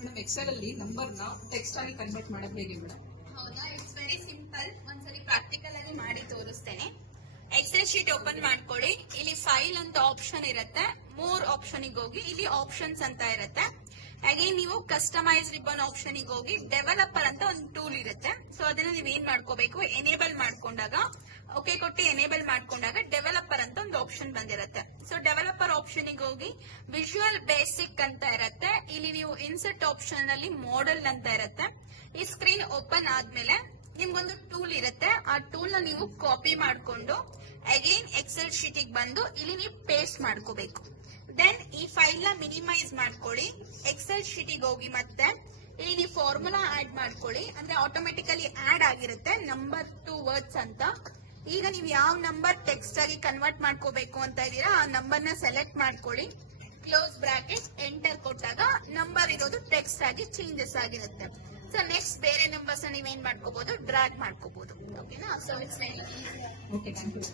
Madam Excel ಅಲ್ಲಿ number ನ text ಆಗಿ ಕನ್ವರ್ಟ್ ಮಾಡೋದು ಹೇಗೆ ಮೇಡಮ್? ಹೌದಾ, ಇಟ್ಸ್ ವೆರಿ ಸಿಂಪಲ್. ಒಂದ್ಸರಿ ಪ್ರಾಕ್ಟಿಕಲ್ ಆಗಿ ಮಾಡಿ ತೋರಿಸ್ತೇನೆ. ಎಕ್ಸೆಲ್ ಶೀಟ್ ಓಪನ್ ಮಾಡ್ಕೊಳ್ಳಿ. ಇಲ್ಲಿ ಫೈಲ್ ಅಂತ ಆಪ್ಷನ್ ಇರುತ್ತೆ. ಮೋರ್ ಆಪ್ಷನ್ ಹೋಗಿ ಇಲ್ಲಿ ಆಪ್ಷನ್ಸ್ ಅಂತ ಇರುತ್ತೆ. ಅಗೇನ್ ನೀವು ಕಸ್ಟಮೈಸ್ ರಿಬನ್ ಆಪ್ಷನ್ ಹೋಗಿ ಡೆವಲಪರ್ ಅಂತ ಒಂದು ಟೂಲ್ ಇರುತ್ತೆ. ಸೊ ಅದನ್ನ ನೀವು ಏನ್ ಮಾಡ್ಕೋಬೇಕು, ಎನೇಬಲ್ ಮಾಡ್ಕೊಂಡಾಗ ಓಕೆ ಕೊಟ್ಟು ಎನೇಬಲ್ ಮಾಡ್ಕೊಂಡಾಗ ಡೆವಲಪರ್ ಅಂತ ಒಂದು ಆಪ್ಷನ್ ಬಂದಿರುತ್ತೆ. ಸೊ ಡೆವಲಪರ್ ಆಪ್ಷನ್ ಹೋಗಿ ವಿಜುವಲ್ ಬೇಸಿಕ್ ಅಂತ ಇರುತ್ತೆ. ಇಲ್ಲಿ ನೀವು ಇನ್ಸರ್ಟ್ ಆಪ್ಷನ್ ಅಲ್ಲಿ ಮಾಡೆಲ್ ಅಂತ ಇರುತ್ತೆ. ಈ ಸ್ಕ್ರೀನ್ ಓಪನ್ ಆದ್ಮೇಲೆ ನಿಮ್ಗೊಂದು ಟೂಲ್ ಇರುತ್ತೆ. ಆ ಟೂಲ್ ನ ನೀವು ಕಾಪಿ ಮಾಡ್ಕೊಂಡು ಅಗೇನ್ ಎಕ್ಸೆಲ್ ಶೀಟ್ ಬಂದು ಇಲ್ಲಿ ನೀವು ಪೇಸ್ಟ್ ಮಾಡ್ಕೋಬೇಕು. ದೆನ್ ಈ ಫೈಲ್ ನ ಮಿನಿಮೈಸ್ ಮಾಡ್ಕೊಳ್ಳಿ. ಎಕ್ಸೆಲ್ ಶೀಟ್ ಹೋಗಿ ಮತ್ತೆ ಇಲ್ಲಿ ನೀವು ಫಾರ್ಮುಲಾ ಆಡ್ ಮಾಡ್ಕೊಳ್ಳಿ. ಅಂದ್ರೆ ಆಟೋಮೆಟಿಕಲಿ ಆಡ್ ಆಗಿರುತ್ತೆ ನಂಬರ್ 2 ವರ್ಡ್ಸ್ ಅಂತ. ಈಗ ನೀವು ಯಾವ ನಂಬರ್ ಟೆಕ್ಸ್ಟ್ ಆಗಿ ಕನ್ವರ್ಟ್ ಮಾಡ್ಕೋಬೇಕು ಅಂತ ಇದೀರಾ ಆ ನಂಬರ್ ನ ಸೆಲೆಕ್ಟ್ ಮಾಡ್ಕೊಳ್ಳಿ. ಕ್ಲೋಸ್ ಬ್ರಾಕೆಟ್ ಎಂಟರ್ ಕೊಟ್ಟಾಗ ನಂಬರ್ ಇರೋದು ಟೆಕ್ಸ್ಟ್ ಆಗಿ ಚೇಂಜಸ್ ಆಗಿರುತ್ತೆ. ಸೊ ನೆಕ್ಸ್ಟ್ ಬೇರೆ ನಂಬರ್ಸ್ ನೀವೇನ್ ಮಾಡ್ಕೋಬಹುದು, ಡ್ರಾಗ್ ಮಾಡ್ಕೋಬಹುದು. ಓಕೆನಾ? So it's very okay, thank you.